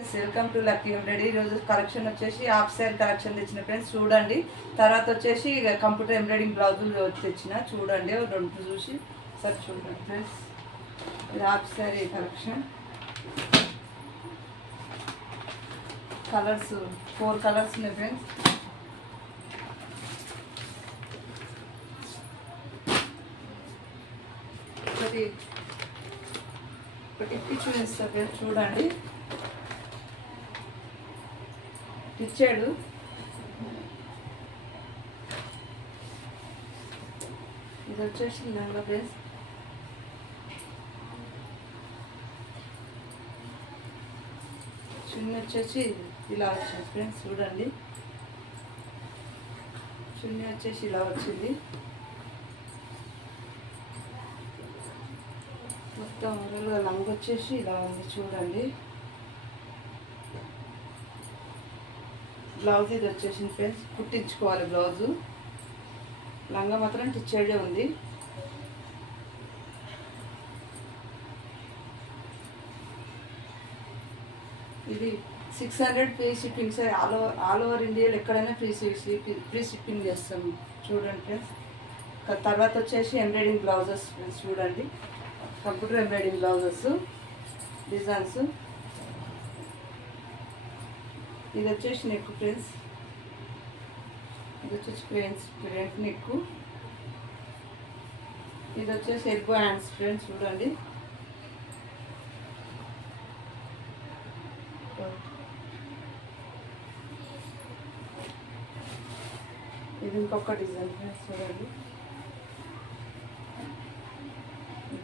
Friends, welcome to lucky embroidery. ఈరోజు collection వచ్చేసి half sari collection తెచ్చిన ఫ్రెండ్స్ చూడండి. తర్వాత వచ్చేసి కంప్యూటర్ ఎంబ్రాయిడింగ్ బ్లౌజులు తెచ్చిన చూడండి, రెండు చూసి సార్ చూడండి ఫ్రెండ్స్. ఇది half sari collection. Colours 4 colours ఉన్నాయి ఫ్రెండ్స్. ఒకటి చూపిస్తా ఫ్రెండ్స్ చూడండి. ఇచ్చాడు ఇది వచ్చేసి లంగా ఫ్రెండ్స్. చున్నీ వచ్చేసి ఇలా వచ్చింది ఫ్రెండ్స్ చూడండి. చున్నీ వచ్చేసి ఇలా వచ్చింది. మొత్తం ఓవరాల్గా లంగా వచ్చేసి ఇలా ఉంది చూడండి. బ్లౌజ్ ఇది వచ్చేసింది ఫ్రెండ్స్, కుట్టించుకోవాలి బ్లౌజు. లంగా మాత్రం టిచ్చేడే ఉంది. ఇది 600 free shipping sir. All over ఇండియాలో ఎక్కడైనా ఫ్రీ షిప్పింగ్ చేస్తాం చూడండి ఫ్రెండ్స్. తర్వాత వచ్చేసి ఎంబ్రాయిడింగ్ బ్లౌజెస్ ఫ్రెండ్స్ చూడండి. Computer embroidering blouses designs. ఇది వచ్చేసి నెక్ ఫ్రెండ్స్. ఇది వచ్చేసి ఫ్రంట్ నెక్. ఇది వచ్చేసి ఎల్బో హ్యాండ్స్ ఫ్రెండ్స్ చూడండి. ఇది ఇంకొక డిజైన్ ఫ్రెండ్స్ చూడండి.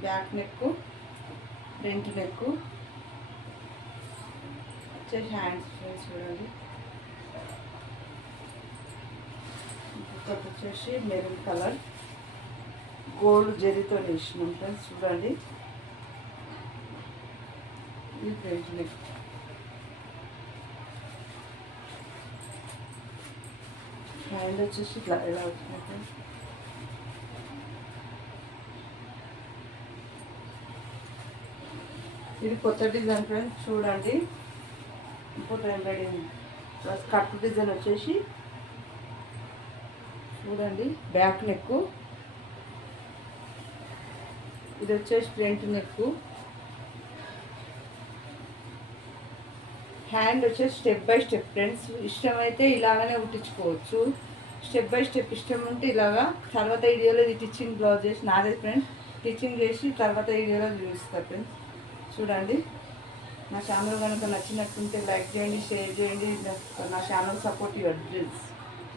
బ్యాక్ నెక్, ఫ్రంట్ నెక్ వచ్చేసి హ్యాండ్స్ ఫ్రెండ్స్ చూడండి. ఇంకొకటి వచ్చేసి మెరూన్ కలర్ గోల్డ్ జరీతో వేసినాం ఫ్రెండ్స్ చూడండి. ఇది ఫ్రంట్ నెక్. హ్యాండ్ వచ్చేసి ఇట్లా ఎలా వచ్చినాయి ఫ్రెండ్స్. ఇది కొత్త డిజైన్ ఫ్రెండ్స్ చూడండి. ఇంకోటి ఎంబ్రాయిడింగ్ ప్లస్ కట్ డిజైన్ వచ్చేసి చూడండి. Back neck. ఇది వచ్చేసి ఫ్రంట్ నెక్. హ్యాండ్ వచ్చేసి స్టెప్ బై స్టెప్ ఫ్రెండ్స్. ఇష్టమైతే ఇలాగనే కుట్టించుకోవచ్చు. స్టెప్ బై స్టెప్ ఇష్టం ఉంటే ఇలాగా. తర్వాత వీడియోలో ఇది టిచ్చింగ్ బ్లౌజ్ చేసి నాదే ఫ్రెండ్స్. టిచ్చింగ్ చేసి తర్వాత వీడియోలో చూపిస్తారు ఫ్రెండ్స్ చూడండి. నా ఛానల్ కనుక నచ్చినట్టుంటే లైక్ చేయండి, షేర్ చేయండి. నా ఛానల్ సపోర్ట్ ఇవ్వండి ప్లీజ్.